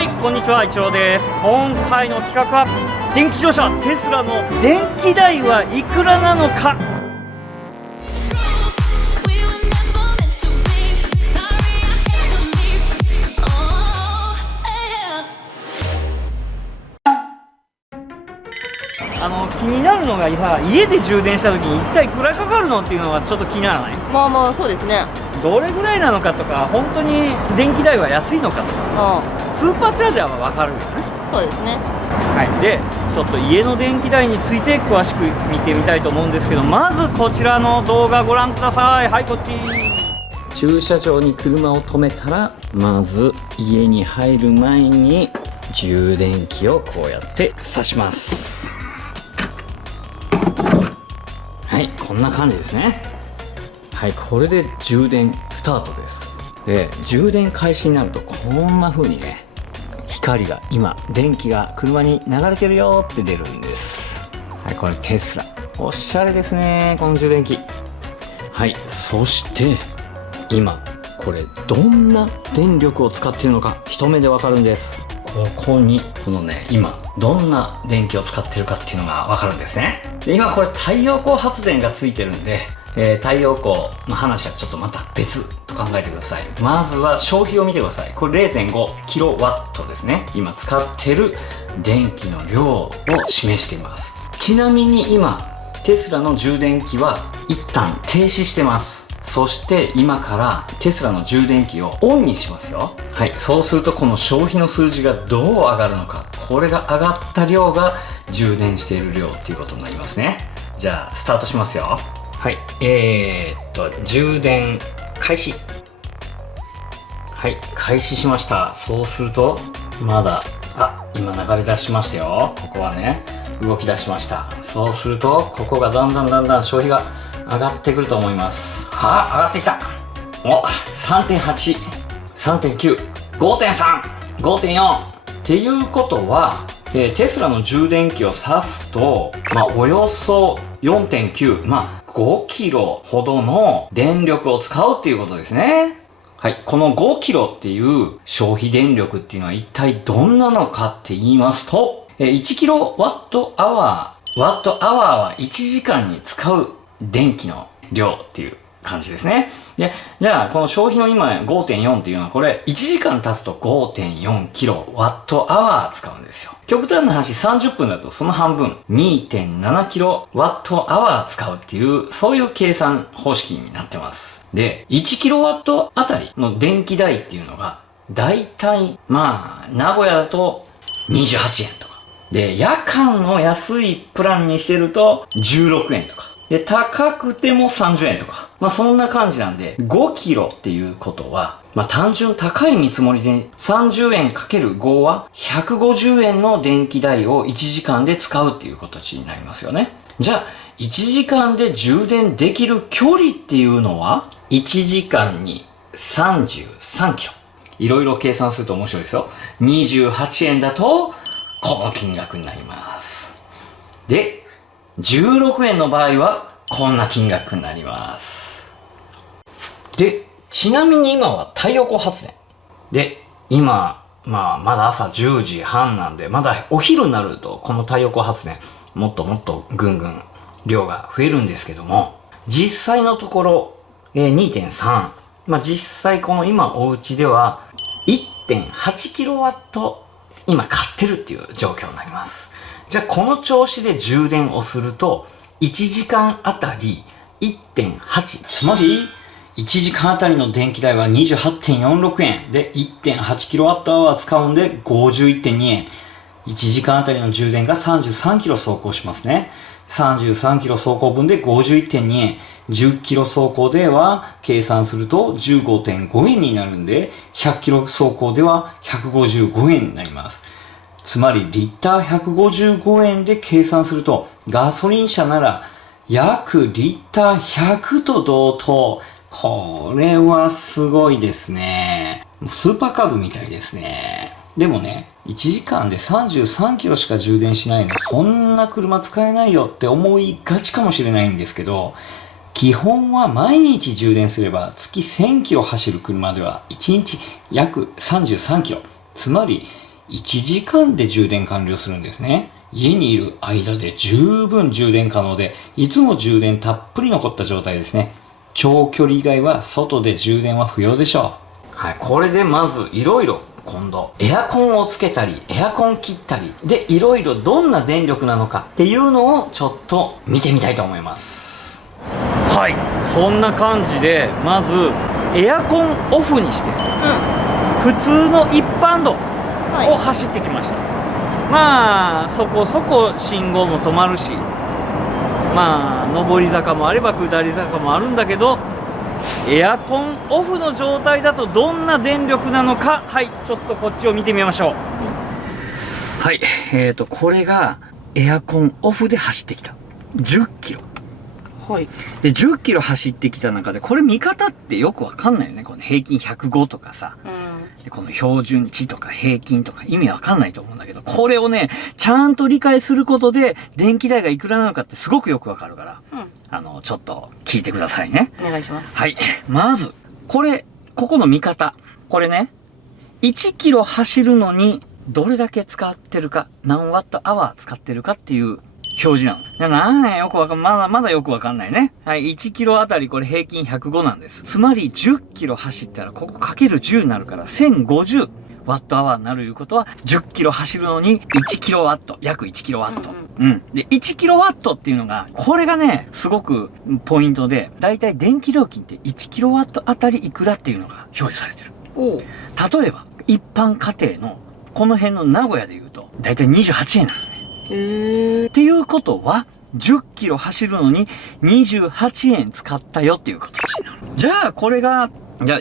はい、こんにちは、イチローです。今回の企画は電気自動車テスラの電気代はいくらなのか。気になるのがさ、家で充電した時に一体いくらかかるのっていうのがちょっと気にならない？まあまあそうですね。どれぐらいなのかとか、本当に電気代は安いのかとか、スーパーチャージャーは分かるよね。そうですね。はい、でちょっと家の電気代について詳しく見てみたいと思うんですけど、まずこちらの動画ご覧ください。はい、こっち。駐車場に車を止めたら、まず家に入る前に充電器をこうやって挿します。はい、こんな感じですね。はい、これで充電スタートです。で、充電開始になるとこんな風にね、光が今電気が車に流れてるよって出るんです。はい、これテスラ、おしゃれですね、この充電器。はい、そして今これどんな電力を使っているのか一目でわかるんです。ここにこのね、今どんな電気を使ってるかっていうのがわかるんですね。で、今これ太陽光発電がついてるんで、太陽光の話はちょっとまた別と考えてください。まずは消費を見てください。これ 0.5 キロワットですね。今使ってる電気の量を示しています。ちなみに今テスラの充電器は一旦停止してます。そして今からテスラの充電器をオンにしますよ。はい、そうするとこの消費の数字がどう上がるのか、これが上がった量が充電している量っていうことになりますね。じゃあスタートしますよ。はい、充電開始。はい、開始しました。そうするとまだ今流れ出しましたよ。ここはね、動き出しました。そうするとここがだんだん消費が上がってくると思います。上がってきた。お、3.8、3.9、5.3、5.4 っていうことは、テスラの充電器を挿すと、およそ 4.9、5キロほどの電力を使うっていうことですね。はい、この5キロっていう消費電力っていうのは一体どんなのかって言いますと、1キロワットアワーは1時間に使う電気の量っていう感じですね。で、じゃあこの消費の今 5.4 っていうのは、これ1時間経つと 5.4 キロワットアワー使うんですよ。極端な話、30分だとその半分 2.7 キロワットアワー使うっていう、そういう計算方式になってます。で、1キロワットあたりの電気代っていうのがだいたい名古屋だと28円とかで、夜間の安いプランにしてると16円とかで、高くても30円とか。そんな感じなんで、5キロっていうことは、単純高い見積もりで30円かける5は150円の電気代を1時間で使うっていう形になりますよね。じゃあ、1時間で充電できる距離っていうのは、1時間に33キロ。いろいろ計算すると面白いですよ。28円だと、この金額になります。で、16円の場合はこんな金額になります。で、ちなみに今は太陽光発電で、今まだ朝10時半なんで、まだお昼になるとこの太陽光発電もっともっとぐんぐん量が増えるんですけども、実際のところ 2.3、実際この今お家では 1.8 キロワット今買ってるっていう状況になります。じゃあこの調子で充電をすると1時間あたり 1.8、 つまり1時間あたりの電気代は 28.46 円で 1.8 キロワットアワー使うんで 51.2 円。1時間あたりの充電が33キロ走行しますね。33キロ走行分で 51.2 円。10キロ走行では計算すると 15.5 円になるんで、100キロ走行では155円になります。つまりリッター155円で計算すると、ガソリン車なら約リッター100と同等。これはすごいですね。スーパーカブみたいですね。でもね、1時間で33キロしか充電しないの、そんな車使えないよって思いがちかもしれないんですけど、基本は毎日充電すれば月1000キロ走る車では1日約33キロ。つまり1時間で充電完了するんですね。家にいる間で十分充電可能で、いつも充電たっぷり残った状態ですね。長距離以外は外で充電は不要でしょう。はい、これでまずいろいろ今度エアコンをつけたりエアコン切ったりでいろいろどんな電力なのかっていうのをちょっと見てみたいと思います。はい、そんな感じでまずエアコンオフにして普通の一般道を走ってきました。まあそこそこ信号も止まるし、まあ上り坂もあれば下り坂もあるんだけど、エアコンオフの状態だとどんな電力なのか、はい、ちょっとこっちを見てみましょう。はい、これがエアコンオフで走ってきた10キロ。はい。で10キロ走ってきた中でこれ見方ってよくわかんないよね。この平均105とかさ、でこの標準値とか平均とか意味わかんないと思うんだけど、これをねちゃんと理解することで電気代がいくらなのかってすごくよくわかるから、ちょっと聞いてくださいね。お願いします。はい、まずここの見方、これね1キロ走るのにどれだけ使ってるか、何ワットアワー使ってるかっていう表示なの。なんやよくわかん、まだよくわかんないね。はい、1キロあたりこれ平均105なんです。つまり10キロ走ったらここかける10になるから1050ワットアワーになるいうことは、10キロ走るのに1キロワット、約1キロワット。で、1キロワットっていうのが、これがね、すごくポイントで、だいたい電気料金って1キロワットあたりいくらっていうのが表示されてる。例えば、一般家庭のこの辺の名古屋で言うと、だいたい28円なのね。っていうことは、10キロ走るのに28円使ったよっていう形になる。じゃあ、これが、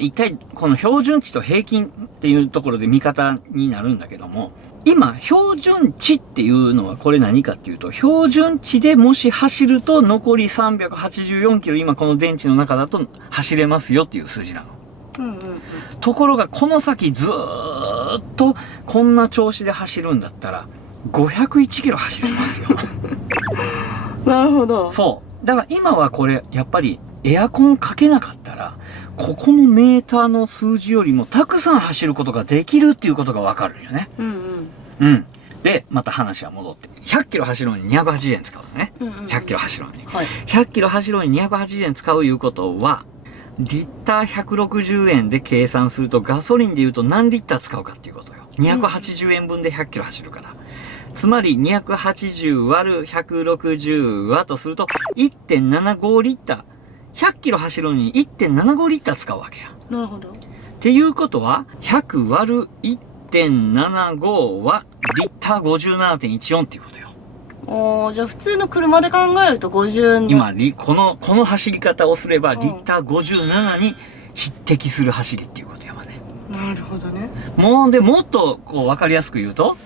一体この標準値と平均っていうところで見方になるんだけども、今、標準値っていうのはこれ何かっていうと、標準値でもし走ると残り384キロ、今この電池の中だと走れますよっていう数字なの。ところがこの先ずーっとこんな調子で走るんだったら501キロ走れますよ。なるほど。そう。だから今はこれやっぱりエアコンかけなかったらここのメーターの数字よりもたくさん走ることができるっていうことがわかるよね。で、また話は戻って。100キロ走るのに280円使うのね。100キロ走るのに。100キロ走るのに280円使ういうことは、リッター160円で計算するとガソリンで言うと何リッター使うかっていうことよ。280円分で100キロ走るから。つまり280割る160はとすると 1.75 リッター。100キロ走るのに 1.75 リッター使うわけや。なるほど。っていうことは、100割る 1.75 はリッター 57.14 っていうことよ。じゃあ普通の車で考えると50の。今、この走り方をすれば、リッター57に匹敵する走りっていうことやわね。なるほどね。もっとこう分かりやすく言うと、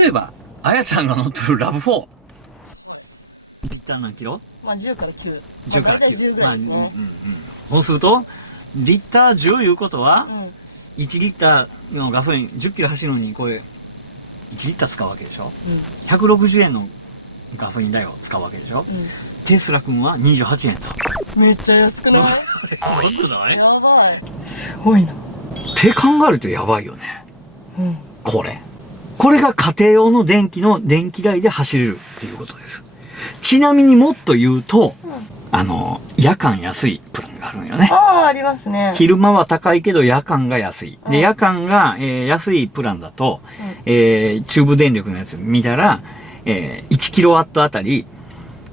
例えば、あやちゃんが乗ってるラブ4。リッター何キロ10から9。10から9。10そうすると、リッター10いうことは、1リッターのガソリン10キロ走るのにこれ、1リッター使うわけでしょ、160円のガソリン代を使うわけでしょ、テスラ君は28円だ。めっちゃ安くない？本当だね。やばい。すごいな。って考えるとやばいよね。これが家庭用の電気代で走れるっていうことです。ちなみにもっと言うと、夜間安いプランがあるんよね。ありますね。昼間は高いけど夜間が安い。で、夜間が、安いプランだと、中部電力のやつ見たら、1キロワットあたり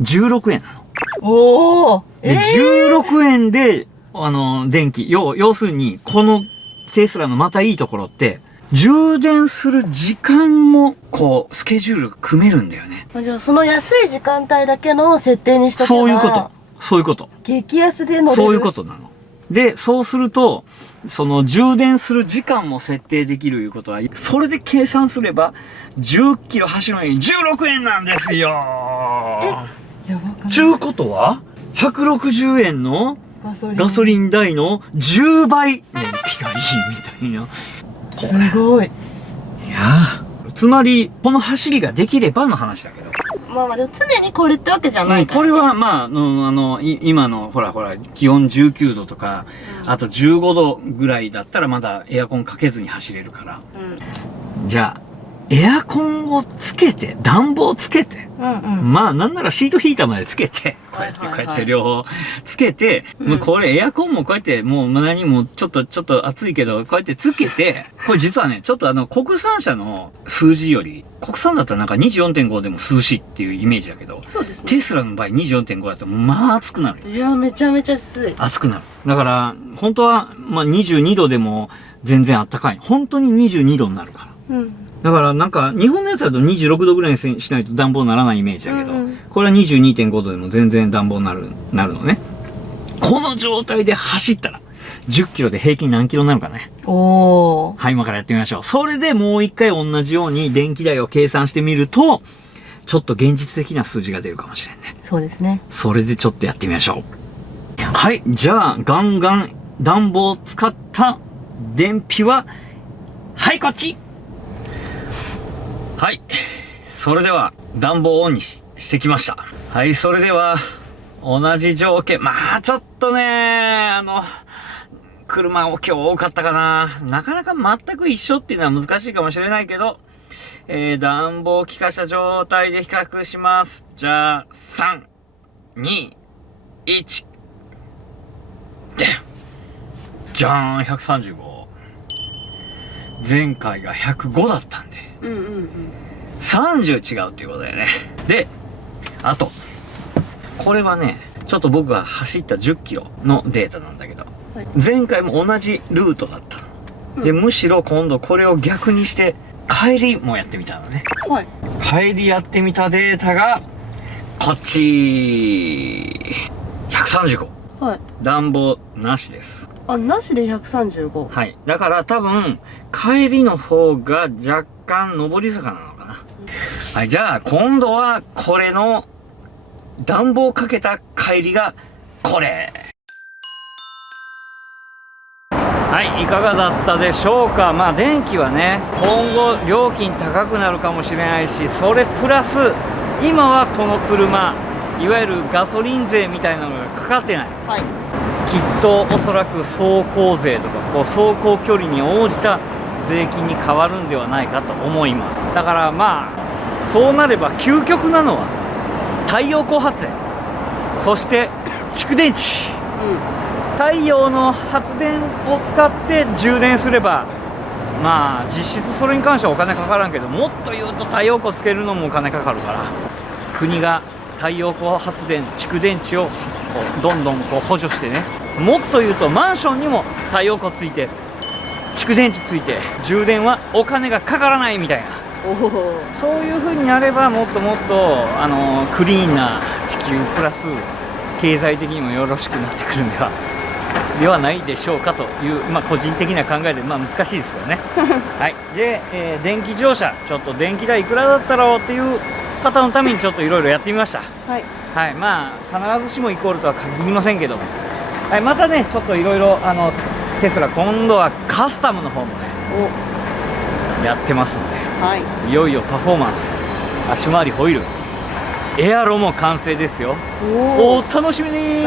16円なの。で、16円で、電気、要するに、このテスラのまたいいところって、充電する時間も、こう、スケジュールが組めるんだよね。じゃあ、その安い時間帯だけの設定にしとけば。そういうこと。激安で乗れる。そういうことなの。で、そうすると、その充電する時間も設定できるいうことは、それで計算すれば、10キロ走るのに16円なんですよ。やばくない？ちゅうことは、160円のガソリン代の10倍燃費がいいみたいな。すごい。いやつまり、この走りができればの話だけど。まあまあでも常にこれってわけじゃないから、ね。これはまあ、今のほら気温19度とか、あと15度ぐらいだったらまだエアコンかけずに走れるから。じゃあ、エアコンをつけて、暖房つけて、まあなんならシートヒーターまでつけて、こうやって両方つけて、もうこれエアコンもこうやってもう何もちょっと暑いけど、こうやってつけて、これ実はね、ちょっと国産車の数字より、国産だったらなんか 24.5 でも涼しいっていうイメージだけど、そうですね、テスラの場合 24.5 だとまあ暑くなる。いや、めちゃめちゃ暑い。暑くなる。だから、本当はまあ22度でも全然暖かい。本当に22度になるから。だからなんか日本のやつだと26度ぐらいにしないと暖房ならないイメージだけど、これは 22.5 度でも全然暖房なるのね。この状態で走ったら10キロで平均何キロになるかね。はい、今からやってみましょう。それでもう一回同じように電気代を計算してみると、ちょっと現実的な数字が出るかもしれんね。そうですね。それでちょっとやってみましょう。はい、じゃあガンガン暖房を使った電費は、はい、こっち。はい。それでは、暖房をオンにしてきました。はい、それでは、同じ条件。まあ、ちょっとね、車を今日多かったかな。なかなか全く一緒っていうのは難しいかもしれないけど、暖房を効かした状態で比較します。じゃあ、3、2、1。で、じゃーん、135。前回が105だったんで。30違うっていうことだよね。で、あと、これはね、ちょっと僕が走った10キロのデータなんだけど、前回も同じルートだった。で、むしろ今度これを逆にして、帰りもやってみたのね。帰りやってみたデータが、こっち、135。暖房なしです。なしで135。はい。だから多分、帰りの方が若干上り坂なのかな。はい。じゃあ、今度はこれの暖房かけた帰りがこれ。はい。いかがだったでしょうか。まあ、電気はね、今後料金高くなるかもしれないし、それプラス、今はこの車、いわゆるガソリン税みたいなのがかかってない。きっとおそらく走行税とか走行距離に応じた税金に変わるんではないかと思います。だからまあそうなれば究極なのは太陽光発電、そして蓄電池、太陽の発電を使って充電すればまあ実質それに関してはお金かからんけど、もっと言うと太陽光つけるのもお金かかるから、国が太陽光発電蓄電池をどんどん補助してね、もっと言うとマンションにも太陽光ついて蓄電池ついて充電はお金がかからないみたいな、そういう風になればもっともっとクリーンな地球プラス経済的にもよろしくなってくるんではないでしょうかという、まあ、個人的な考えで、まあ、難しいですけどねはい。で、電気自動車ちょっと電気代いくらだったろうっていう方のためにちょっといろいろやってみました。はい、まあ必ずしもイコールとは限りませんけども、はい、またねちょっといろいろテスラ今度はカスタムの方もねやってますので、いよいよパフォーマンス、足回りホイール、エアロも完成ですよ。お楽しみに。